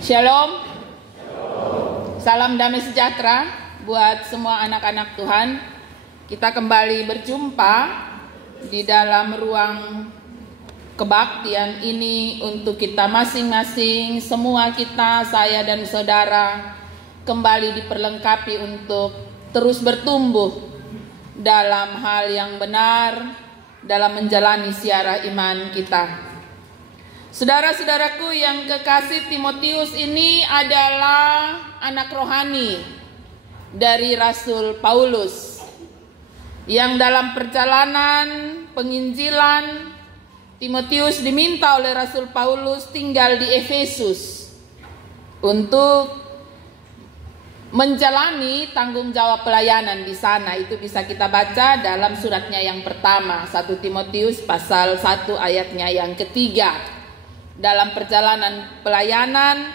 Shalom. Salam damai sejahtera buat semua anak-anak Tuhan. Kita kembali berjumpa di dalam ruang kebaktian ini untuk kita masing-masing, semua kita, saya dan saudara, kembali diperlengkapi untuk terus bertumbuh dalam hal yang benar, dalam menjalani siara iman kita. Saudara-saudaraku yang kekasih, Timotius ini adalah anak rohani dari Rasul Paulus yang dalam perjalanan penginjilan Timotius diminta oleh Rasul Paulus tinggal di Efesus untuk menjalani tanggung jawab pelayanan di sana. Itu bisa kita baca dalam suratnya yang pertama, 1 Timotius pasal 1 ayatnya yang ketiga. Dalam perjalanan pelayanan,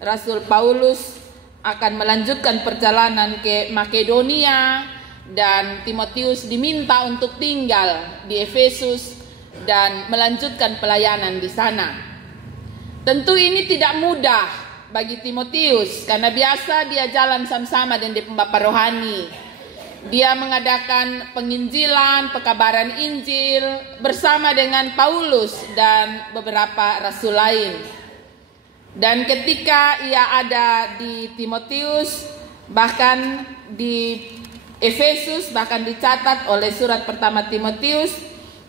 Rasul Paulus akan melanjutkan perjalanan ke Makedonia dan Timotius diminta untuk tinggal di Efesus dan melanjutkan pelayanan di sana. Tentu ini tidak mudah bagi Timotius karena biasa dia jalan sama-sama dengan pembawa rohani. Dia mengadakan penginjilan, pekabaran Injil bersama dengan Paulus dan beberapa rasul lain. Dan ketika ia ada di Timotius, bahkan di Efesus, bahkan dicatat oleh surat pertama Timotius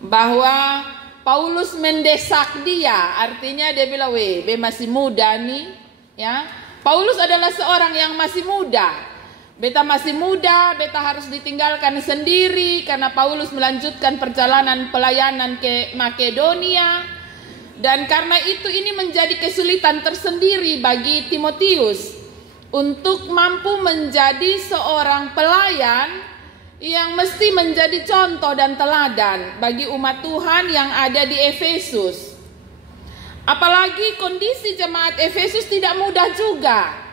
bahwa Paulus mendesak dia. Artinya dia bilang, be masih muda nih, ya. Paulus adalah seorang yang masih muda. Beta masih muda, beta harus ditinggalkan sendiri karena Paulus melanjutkan perjalanan pelayanan ke Makedonia. Dan karena itu ini menjadi kesulitan tersendiri bagi Timotius untuk mampu menjadi seorang pelayan yang mesti menjadi contoh dan teladan bagi umat Tuhan yang ada di Efesus. Apalagi kondisi jemaat Efesus tidak mudah juga.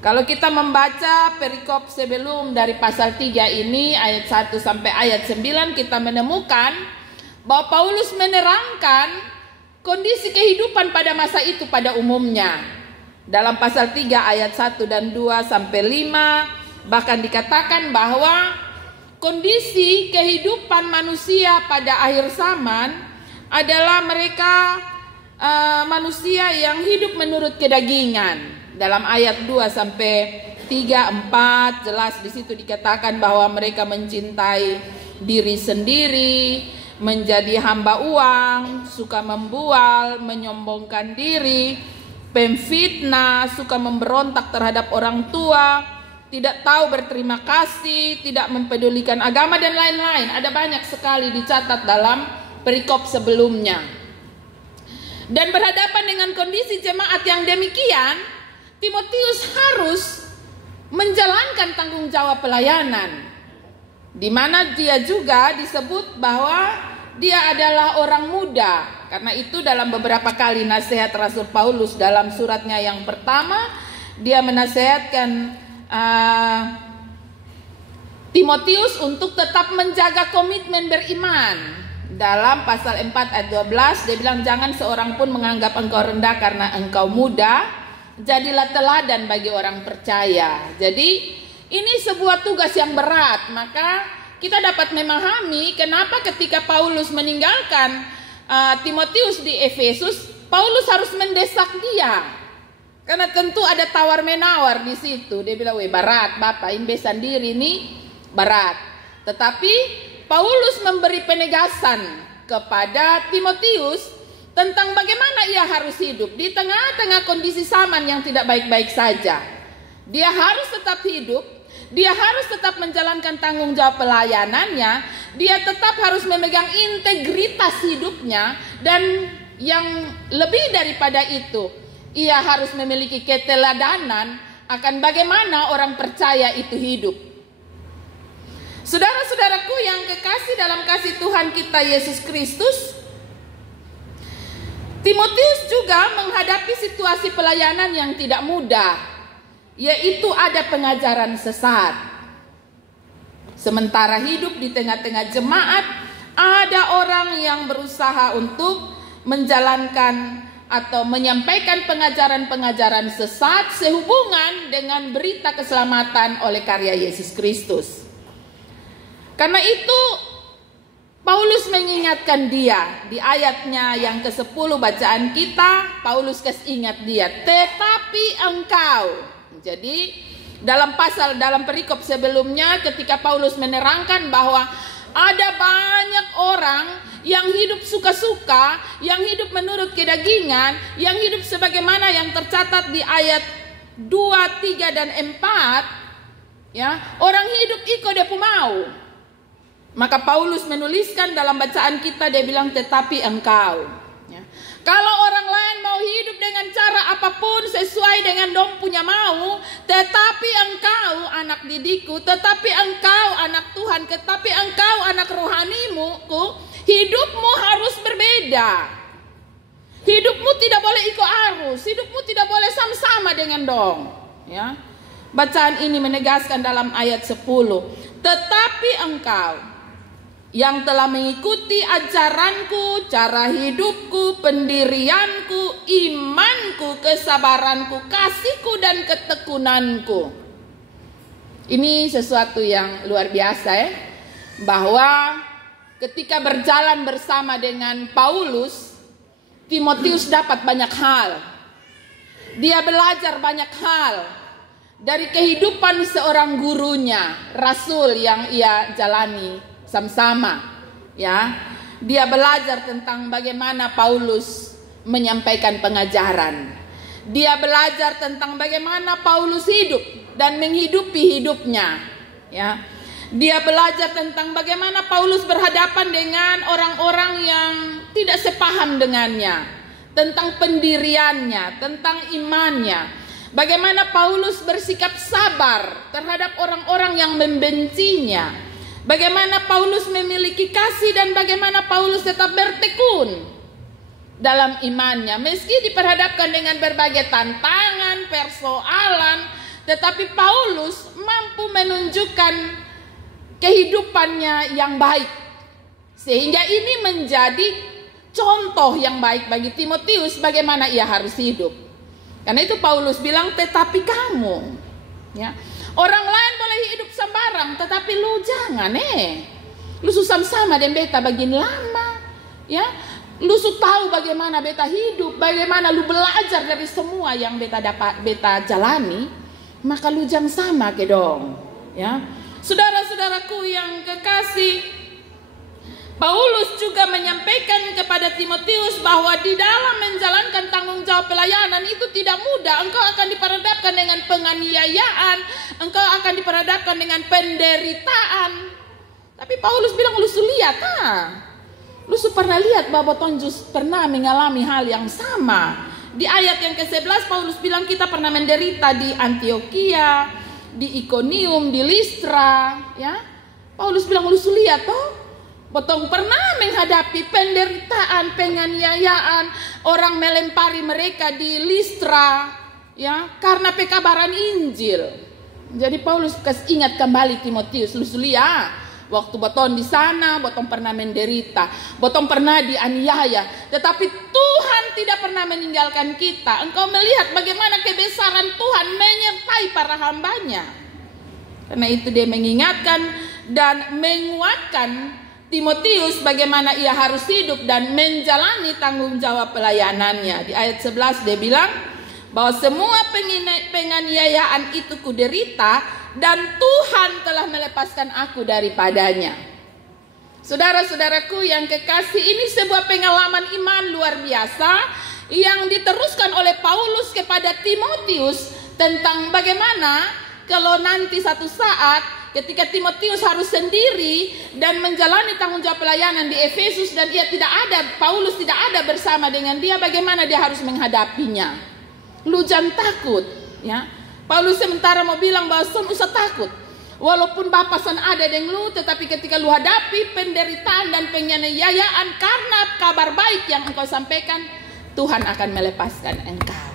Kalau kita membaca perikop sebelum dari pasal 3 ini ayat 1 sampai ayat 9, kita menemukan bahwa Paulus menerangkan kondisi kehidupan pada masa itu pada umumnya. Dalam pasal 3 ayat 1 dan 2 sampai 5 bahkan dikatakan bahwa kondisi kehidupan manusia pada akhir zaman adalah mereka manusia yang hidup menurut kedagingan. Dalam ayat 2 sampai 3, 4 jelas di situ dikatakan bahwa mereka mencintai diri sendiri, menjadi hamba uang, suka membual, menyombongkan diri, pemfitnah, suka memberontak terhadap orang tua, tidak tahu berterima kasih, tidak mempedulikan agama dan lain-lain. Ada banyak sekali dicatat dalam perikop sebelumnya. Dan berhadapan dengan kondisi jemaat yang demikian, Timotius harus menjalankan tanggung jawab pelayanan, di mana dia juga disebut bahwa dia adalah orang muda. Karena itu dalam beberapa kali nasihat Rasul Paulus dalam suratnya yang pertama, dia menasihatkan Timotius untuk tetap menjaga komitmen beriman. Dalam pasal 4 ayat 12 dia bilang, jangan seorang pun menganggap engkau rendah karena engkau muda, jadilah teladan bagi orang percaya. Jadi ini sebuah tugas yang berat. Maka kita dapat memahami kenapa ketika Paulus meninggalkan Timotius di Efesus, Paulus harus mendesak dia. Karena tentu ada tawar menawar di situ. Dia bilang, berat Bapak, ini sendiri nih berat. Tetapi Paulus memberi penegasan kepada Timotius tentang bagaimana ia harus hidup di tengah-tengah kondisi zaman yang tidak baik-baik saja. Dia harus tetap hidup, dia harus tetap menjalankan tanggung jawab pelayanannya, dia tetap harus memegang integritas hidupnya, dan yang lebih daripada itu, ia harus memiliki keteladanan akan bagaimana orang percaya itu hidup. Saudara-saudaraku yang kekasih dalam kasih Tuhan kita Yesus Kristus, Timotius juga menghadapi situasi pelayanan yang tidak mudah, yaitu ada pengajaran sesat. Sementara hidup di tengah-tengah jemaat, ada orang yang berusaha untuk menjalankan atau menyampaikan pengajaran-pengajaran sesat sehubungan dengan berita keselamatan oleh karya Yesus Kristus. Karena itu Paulus mengingatkan dia di ayatnya yang ke-10 bacaan kita. Paulus ingat dia, tetapi engkau. Jadi dalam perikop sebelumnya ketika Paulus menerangkan bahwa ada banyak orang yang hidup suka-suka, yang hidup menurut kedagingan, yang hidup sebagaimana yang tercatat di ayat 2, 3 dan 4, ya, orang hidup iko dia mau. Maka Paulus menuliskan dalam bacaan kita, dia bilang tetapi engkau, ya. Kalau orang lain mau hidup dengan cara apapun sesuai dengan dong punya mau, tetapi engkau anak didikku, tetapi engkau anak Tuhan, tetapi engkau anak rohanimu, hidupmu harus berbeda. Hidupmu tidak boleh ikut arus, hidupmu tidak boleh sama-sama dengan dong, ya. Bacaan ini menegaskan dalam ayat 10, tetapi engkau yang telah mengikuti ajaranku, cara hidupku, pendirianku, imanku, kesabaranku, kasihku dan ketekunanku. Ini sesuatu yang luar biasa, ya. Bahwa ketika berjalan bersama dengan Paulus, Timotius dapat banyak hal. Dia belajar banyak hal dari kehidupan seorang gurunya, rasul yang ia jalani sama-sama, ya. Dia belajar tentang bagaimana Paulus menyampaikan pengajaran. Dia belajar tentang bagaimana Paulus hidup dan menghidupi hidupnya, ya. Dia belajar tentang bagaimana Paulus berhadapan dengan orang-orang yang tidak sepaham dengannya, tentang pendiriannya, tentang imannya. Bagaimana Paulus bersikap sabar terhadap orang-orang yang membencinya. Bagaimana Paulus memiliki kasih dan bagaimana Paulus tetap bertekun dalam imannya. Meski diperhadapkan dengan berbagai tantangan, persoalan, tetapi Paulus mampu menunjukkan kehidupannya yang baik. Sehingga ini menjadi contoh yang baik bagi Timotius bagaimana ia harus hidup. Karena itu Paulus bilang, tetapi kamu, ya. Orang lain boleh hidup sembarang, tetapi lu jangan, lu susah sama dan beta begini lama, ya. Lu tahu bagaimana beta hidup, bagaimana lu belajar dari semua yang beta jalani, maka lu jangan sama ke dong, ya. Saudara-saudaraku yang kekasih, Paulus juga menyampaikan kepada Timotius bahwa di dalam menjalankan tanggung jawab pelayanan itu tidak mudah. Engkau akan diperhadapkan dengan penganiayaan, engkau akan diperhadapkan dengan penderitaan. Tapi Paulus bilang, lu lihat, lu pernah lihat bahwa Tonjus pernah mengalami hal yang sama. Di ayat yang ke-11 Paulus bilang kita pernah menderita di Antioquia, di Iconium, di Listra, ya. Paulus bilang, lu lihat Potong pernah menghadapi penderitaan, penganiayaan, orang melempari mereka di Listra, ya, karena pekabaran Injil. Jadi Paulus ingat kembali Timotius, lu lihat, waktu botong di sana, botong pernah menderita, botong pernah dianiaya, tetapi Tuhan tidak pernah meninggalkan kita. Engkau melihat bagaimana kebesaran Tuhan menyertai para hambanya. Karena itu dia mengingatkan dan menguatkan Timotius bagaimana ia harus hidup dan menjalani tanggung jawab pelayanannya. Di ayat 11 dia bilang bahwa semua penganiayaan itu kuderita dan Tuhan telah melepaskan aku daripadanya. Saudara-saudaraku yang kekasih, ini sebuah pengalaman iman luar biasa yang diteruskan oleh Paulus kepada Timotius tentang bagaimana kalau nanti satu saat ketika Timotius harus sendiri dan menjalani tanggung jawab pelayanan di Efesus dan Paulus tidak ada bersama dengan dia, bagaimana dia harus menghadapinya. Lu jangan takut, ya. Paulus sementara mau bilang bahwa son usah takut. Walaupun bapasan ada dengan lu, tetapi ketika lu hadapi penderitaan dan penganiayaan karena kabar baik yang engkau sampaikan, Tuhan akan melepaskan engkau.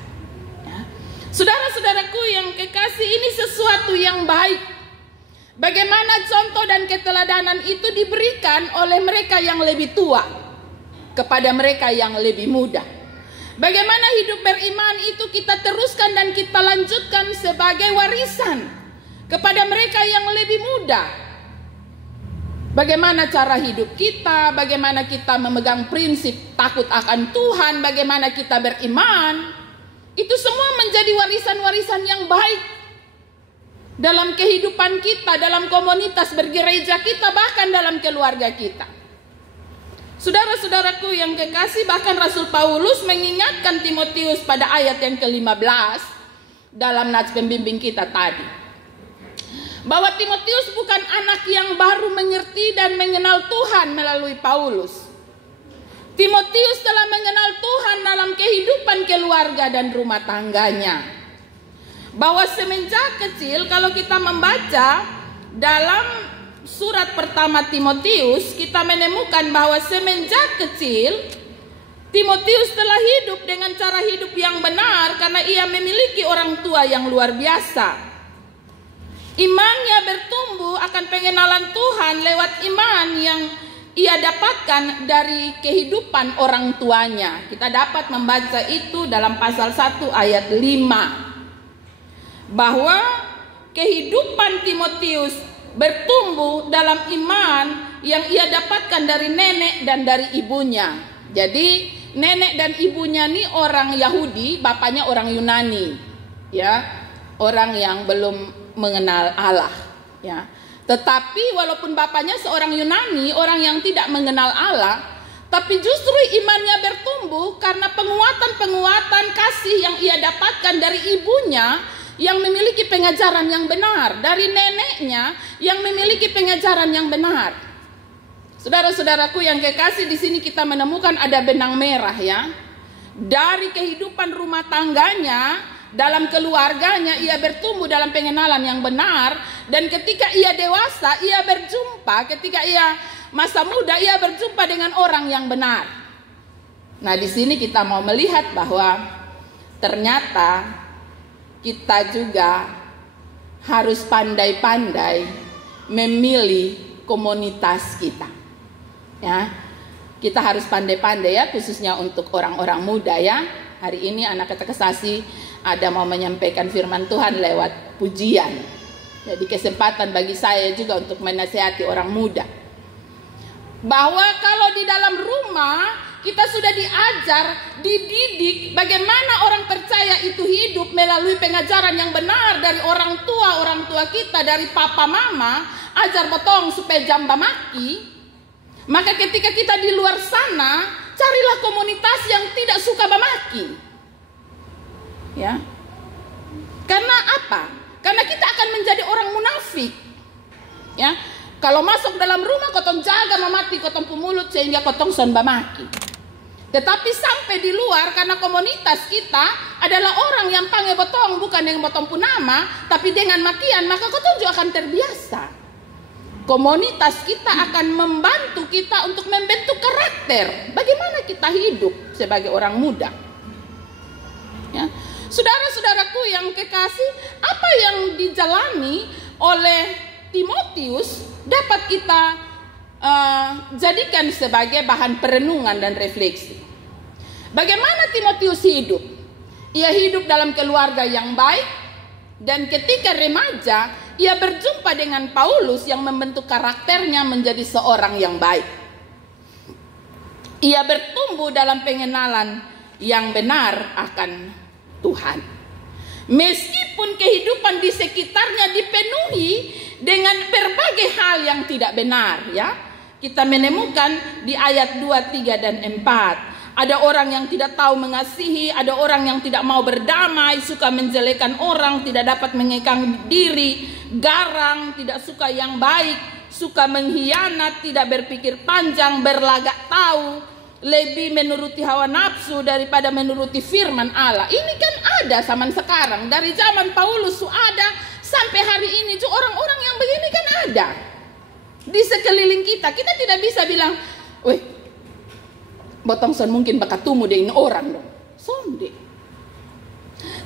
Ya. Saudara-saudaraku yang kekasih, ini sesuatu yang baik. Bagaimana contoh dan keteladanan itu diberikan oleh mereka yang lebih tua kepada mereka yang lebih muda. Bagaimana hidup beriman itu kita teruskan dan kita lanjutkan sebagai warisan kepada mereka yang lebih muda. Bagaimana cara hidup kita, bagaimana kita memegang prinsip takut akan Tuhan, bagaimana kita beriman. Itu semua menjadi warisan-warisan yang baik dalam kehidupan kita, dalam komunitas bergereja kita, bahkan dalam keluarga kita. Saudara-saudaraku yang kekasih, bahkan Rasul Paulus mengingatkan Timotius pada ayat yang ke-15 dalam nats pembimbing kita tadi, bahwa Timotius bukan anak yang baru mengerti dan mengenal Tuhan melalui Paulus. Timotius telah mengenal Tuhan dalam kehidupan keluarga dan rumah tangganya. Bahwa semenjak kecil, kalau kita membaca dalam surat pertama Timotius, kita menemukan bahwa semenjak kecil Timotius telah hidup dengan cara hidup yang benar karena ia memiliki orang tua yang luar biasa. Imannya bertumbuh akan pengenalan Tuhan lewat iman yang ia dapatkan dari kehidupan orang tuanya. Kita dapat membaca itu dalam pasal 1 ayat 5. Bahwa kehidupan Timotius bertumbuh dalam iman yang ia dapatkan dari nenek dan dari ibunya. Jadi nenek dan ibunya ini orang Yahudi, bapaknya orang Yunani, ya, orang yang belum mengenal Allah, ya. Tetapi walaupun bapaknya seorang Yunani, orang yang tidak mengenal Allah, tapi justru imannya bertumbuh karena penguatan-penguatan kasih yang ia dapatkan dari ibunya yang memiliki pengajaran yang benar, dari neneknya yang memiliki pengajaran yang benar. Saudara-saudaraku yang kekasih, di sini kita menemukan ada benang merah, ya. Dari kehidupan rumah tangganya, dalam keluarganya ia bertumbuh dalam pengenalan yang benar, dan ketika ia dewasa ia berjumpa, ketika ia masa muda ia berjumpa dengan orang yang benar. Nah, di sini kita mau melihat bahwa ternyata kita juga harus pandai-pandai memilih komunitas kita, ya. Kita harus pandai-pandai, ya, khususnya untuk orang-orang muda, ya. Hari ini anak katekisasi ada mau menyampaikan firman Tuhan lewat pujian. Jadi kesempatan bagi saya juga untuk menasihati orang muda, bahwa kalau di dalam rumah kita sudah diajar, dididik bagaimana orang percaya itu hidup melalui pengajaran yang benar dari orang tua kita, dari papa mama, ajar botong supaya jamba maki. Maka ketika kita di luar sana, carilah komunitas yang tidak suka bamaki. Ya. Karena apa? Karena kita akan menjadi orang munafik. Ya. Kalau masuk dalam rumah kotong jaga mamati, kotong pumulut sehingga kotong son bamaki. Tetapi sampai di luar, karena komunitas kita adalah orang yang pange botong, bukan yang botong punama, tapi dengan makian, maka kotong juga akan terbiasa. Komunitas kita akan membantu kita untuk membentuk karakter. Bagaimana kita hidup sebagai orang muda. Ya. Saudara-saudaraku yang kekasih, apa yang dijalani oleh Timotius dapat kita jadikan sebagai bahan perenungan dan refleksi. Bagaimana Timotius hidup? Ia hidup dalam keluarga yang baik, dan ketika remaja ia berjumpa dengan Paulus yang membentuk karakternya menjadi seorang yang baik. Ia bertumbuh dalam pengenalan yang benar akan Tuhan. Meskipun kehidupan di sekitarnya dipenuhi dengan berbagai hal yang tidak benar, ya. Kita menemukan di ayat 2, 3 dan 4. Ada orang yang tidak tahu mengasihi, ada orang yang tidak mau berdamai, suka menjelekan orang, tidak dapat mengekang diri, garang, tidak suka yang baik, suka mengkhianat, tidak berpikir panjang, berlagak tahu, lebih menuruti hawa nafsu daripada menuruti firman Allah. Ini kan ada zaman sekarang, dari zaman Paulus ada sampai hari ini tuh orang-orang yang begini kan ada di sekeliling kita. Kita tidak bisa bilang, weh, botong son mungkin bakal tumbuh dengan orang dong. Sonde.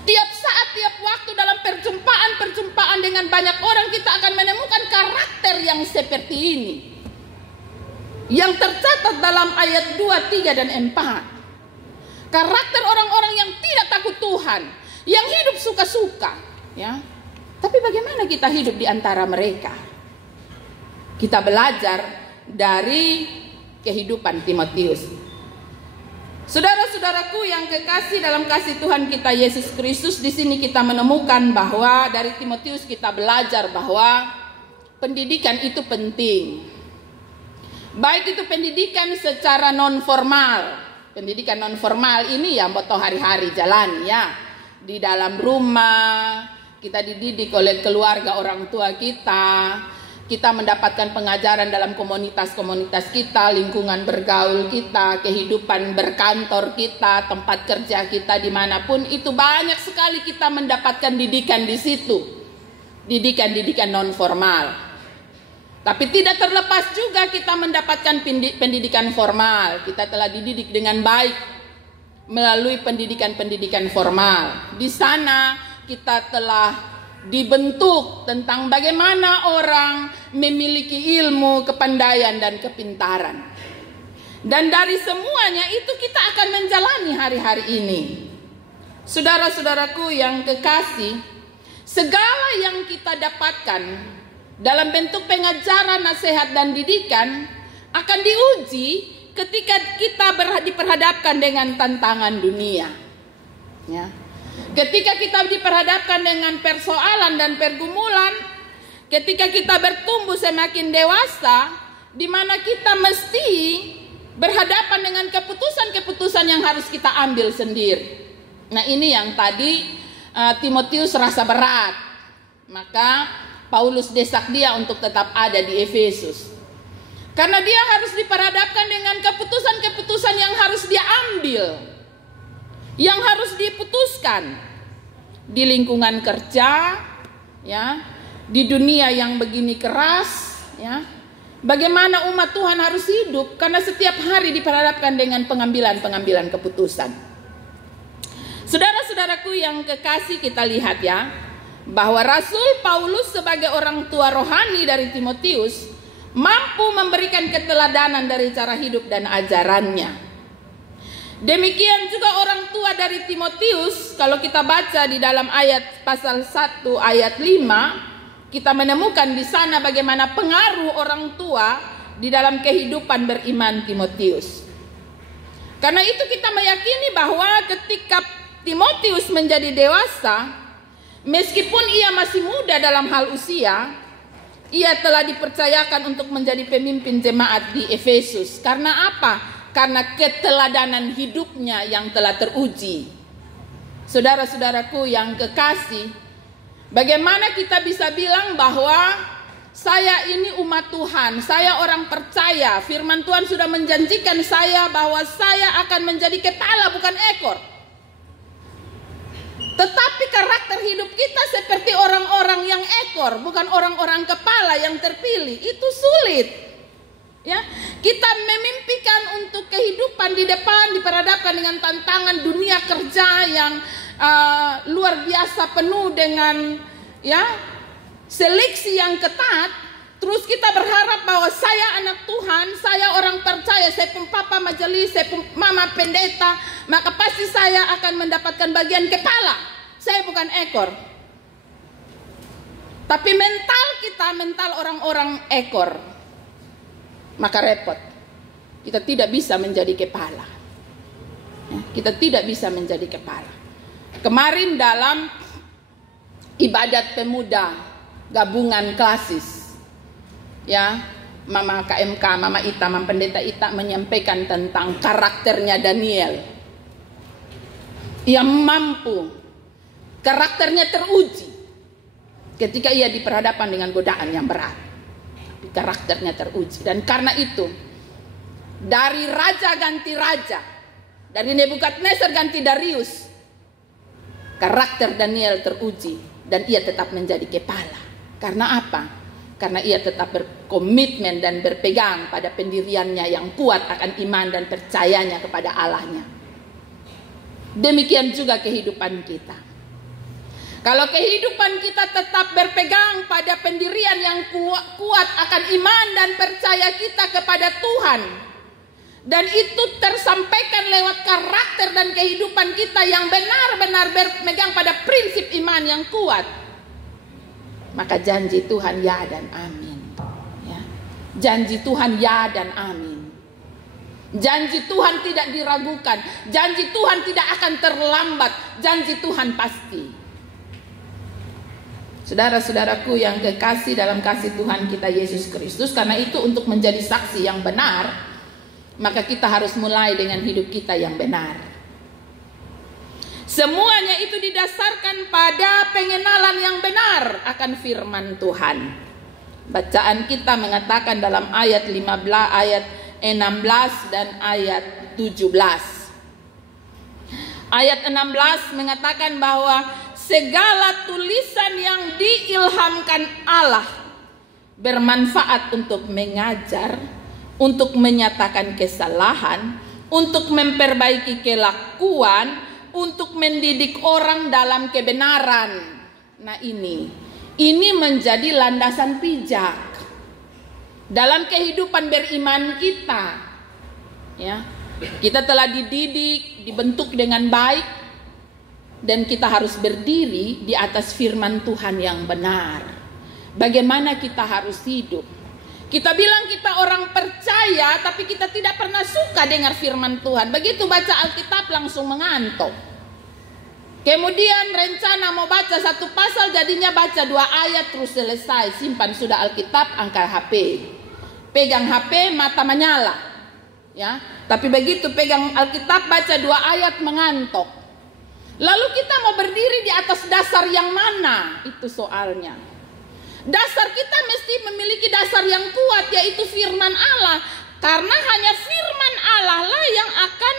Tiap saat, tiap waktu dalam perjumpaan dengan banyak orang kita akan menemukan karakter yang seperti ini. Yang tercatat dalam ayat 2, 3 dan 4. Karakter orang-orang yang tidak takut Tuhan, yang hidup suka-suka, ya. Tapi bagaimana kita hidup di antara mereka? Kita belajar dari kehidupan Timotius. Saudara-saudaraku yang kekasih dalam kasih Tuhan kita Yesus Kristus, di sini kita menemukan bahwa dari Timotius kita belajar bahwa pendidikan itu penting. Baik itu pendidikan secara non formal. Pendidikan non formal ini ya moto hari-hari jalan ya. Di dalam rumah kita dididik oleh keluarga orang tua kita. Kita mendapatkan pengajaran dalam komunitas-komunitas kita, lingkungan bergaul kita, kehidupan berkantor kita, tempat kerja kita dimanapun, itu banyak sekali kita mendapatkan didikan di situ. Didikan-didikan non formal. Tapi tidak terlepas juga kita mendapatkan pendidikan formal. Kita telah dididik dengan baik melalui pendidikan-pendidikan formal. Di sana kita telah dibentuk tentang bagaimana orang memiliki ilmu, kepandaian, dan kepintaran. Dan dari semuanya itu kita akan menjalani hari-hari ini. Saudara-saudaraku yang kekasih, segala yang kita dapatkan dalam bentuk pengajaran, nasihat, dan didikan akan diuji ketika kita diperhadapkan dengan tantangan dunia. Ya. Ketika kita diperhadapkan dengan persoalan dan pergumulan, ketika kita bertumbuh semakin dewasa, di mana kita mesti berhadapan dengan keputusan-keputusan yang harus kita ambil sendiri. Nah, ini yang tadi Timotius rasa berat. Maka Paulus desak dia untuk tetap ada di Efesus. Karena dia harus diperhadapkan dengan keputusan-keputusan yang harus dia ambil, yang harus diputuskan di lingkungan kerja, ya, di dunia yang begini keras, ya. Bagaimana umat Tuhan harus hidup karena setiap hari diperhadapkan dengan pengambilan keputusan. Saudara-saudaraku yang kekasih, kita lihat ya, bahwa Rasul Paulus sebagai orang tua rohani dari Timotius mampu memberikan keteladanan dari cara hidup dan ajarannya. Demikian juga orang tua dari Timotius, kalau kita baca di dalam ayat pasal 1 ayat 5, kita menemukan di sana bagaimana pengaruh orang tua di dalam kehidupan beriman Timotius. Karena itu kita meyakini bahwa ketika Timotius menjadi dewasa, meskipun ia masih muda dalam hal usia, ia telah dipercayakan untuk menjadi pemimpin jemaat di Efesus. Karena apa? Karena keteladanan hidupnya yang telah teruji. Saudara-saudaraku yang kekasih, bagaimana kita bisa bilang bahwa saya ini umat Tuhan, saya orang percaya, firman Tuhan sudah menjanjikan saya bahwa saya akan menjadi kepala bukan ekor. Tetapi karakter hidup kita seperti orang-orang yang ekor, bukan orang-orang kepala yang terpilih. Itu sulit. Ya, kita memimpikan untuk kehidupan di depan diperhadapkan dengan tantangan dunia kerja yang luar biasa penuh dengan ya seleksi yang ketat. Terus kita berharap bahwa saya anak Tuhan, saya orang percaya, saya pun papa majelis, saya pun mama pendeta, maka pasti saya akan mendapatkan bagian kepala. Saya bukan ekor. Tapi mental kita mental orang-orang ekor. Maka repot. Kita tidak bisa menjadi kepala. Kita tidak bisa menjadi kepala. Kemarin dalam ibadat pemuda gabungan klasis, ya, Mama KMK, Mama Ita, Mama Pendeta Ita menyampaikan tentang karakternya Daniel. Ia mampu, karakternya teruji ketika ia diperhadapkan dengan godaan yang berat. Karakternya teruji. Dan karena itu dari raja ganti raja, dari Nebukadnezar ganti Darius, karakter Daniel teruji dan ia tetap menjadi kepala. Karena apa? Karena ia tetap berkomitmen dan berpegang pada pendiriannya yang kuat akan iman dan percayanya kepada Allahnya. Demikian juga kehidupan kita. Kalau kehidupan kita tetap berpegang pada pendirian yang kuat akan iman dan percaya kita kepada Tuhan, Dan itu tersampaikan lewat karakter dan kehidupan kita yang benar-benar berpegang pada prinsip iman yang kuat. Maka janji Tuhan ya dan amin. Ya. Janji Tuhan ya dan amin. Janji Tuhan tidak diragukan. Janji Tuhan tidak akan terlambat. Janji Tuhan pasti. Saudara-saudaraku yang kekasih dalam kasih Tuhan kita Yesus Kristus, karena itu untuk menjadi saksi yang benar, maka kita harus mulai dengan hidup kita yang benar. Semuanya itu didasarkan pada pengenalan yang benar akan firman Tuhan. Bacaan kita mengatakan dalam ayat 15, ayat 16 dan ayat 17. Ayat 16 mengatakan bahwa segala tulisan yang diilhamkan Allah bermanfaat untuk mengajar, untuk menyatakan kesalahan, untuk memperbaiki kelakuan, untuk mendidik orang dalam kebenaran. Nah ini menjadi landasan pijak dalam kehidupan beriman kita. Ya, kita telah dididik, dibentuk dengan baik, dan kita harus berdiri di atas firman Tuhan yang benar. Bagaimana kita harus hidup? Kita bilang kita orang percaya, tapi kita tidak pernah suka dengar firman Tuhan. Begitu baca Alkitab langsung mengantuk. Kemudian rencana mau baca satu pasal, jadinya baca 2 ayat terus selesai. Simpan sudah Alkitab, angkat HP. Pegang HP, mata menyala. Ya, tapi begitu pegang Alkitab, baca 2 ayat, mengantuk. Lalu kita mau berdiri di atas dasar yang mana? Itu soalnya. Dasar kita mesti memiliki dasar yang kuat, yaitu firman Allah. Karena hanya firman Allah lah yang akan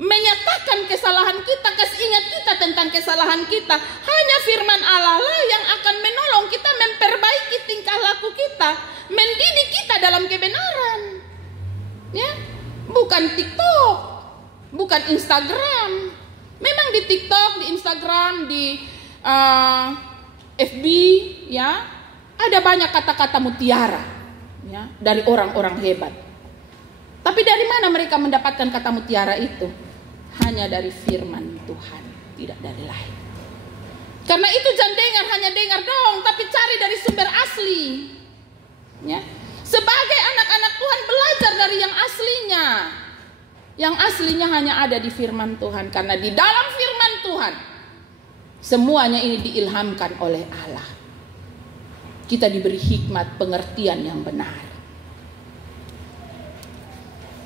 menyatakan kesalahan kita, ingat kita tentang kesalahan kita. Hanya firman Allah lah yang akan menolong kita memperbaiki tingkah laku kita, mendidik kita dalam kebenaran. Ya, bukan TikTok, bukan Instagram. Memang di TikTok, di Instagram, di FB, ya, ada banyak kata-kata mutiara, ya, dari orang-orang hebat. Tapi dari mana mereka mendapatkan kata mutiara itu? Hanya dari firman Tuhan, tidak dari lain. Karena itu jangan dengar, hanya dengar dong, tapi cari dari sumber asli. Ya. Sebagai anak-anak Tuhan, belajar dari yang aslinya. Yang aslinya hanya ada di firman Tuhan. Karena di dalam firman Tuhan, semuanya ini diilhamkan oleh Allah. Kita diberi hikmat pengertian yang benar.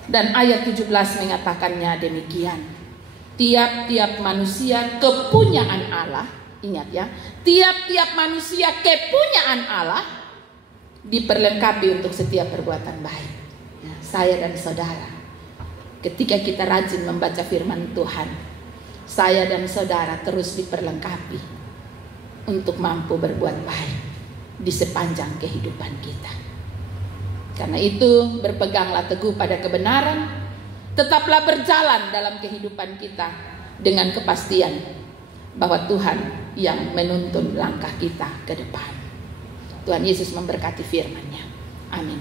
Dan ayat 17 mengatakannya demikian. Tiap-tiap manusia kepunyaan Allah, ingat ya, tiap-tiap manusia kepunyaan Allah diperlengkapi untuk setiap perbuatan baik. Ya, saya dan saudara, ketika kita rajin membaca firman Tuhan, saya dan saudara terus diperlengkapi untuk mampu berbuat baik di sepanjang kehidupan kita. Karena itu berpeganglah teguh pada kebenaran, tetaplah berjalan dalam kehidupan kita dengan kepastian bahwa Tuhan yang menuntun langkah kita ke depan. Tuhan Yesus memberkati firman-Nya. Amin.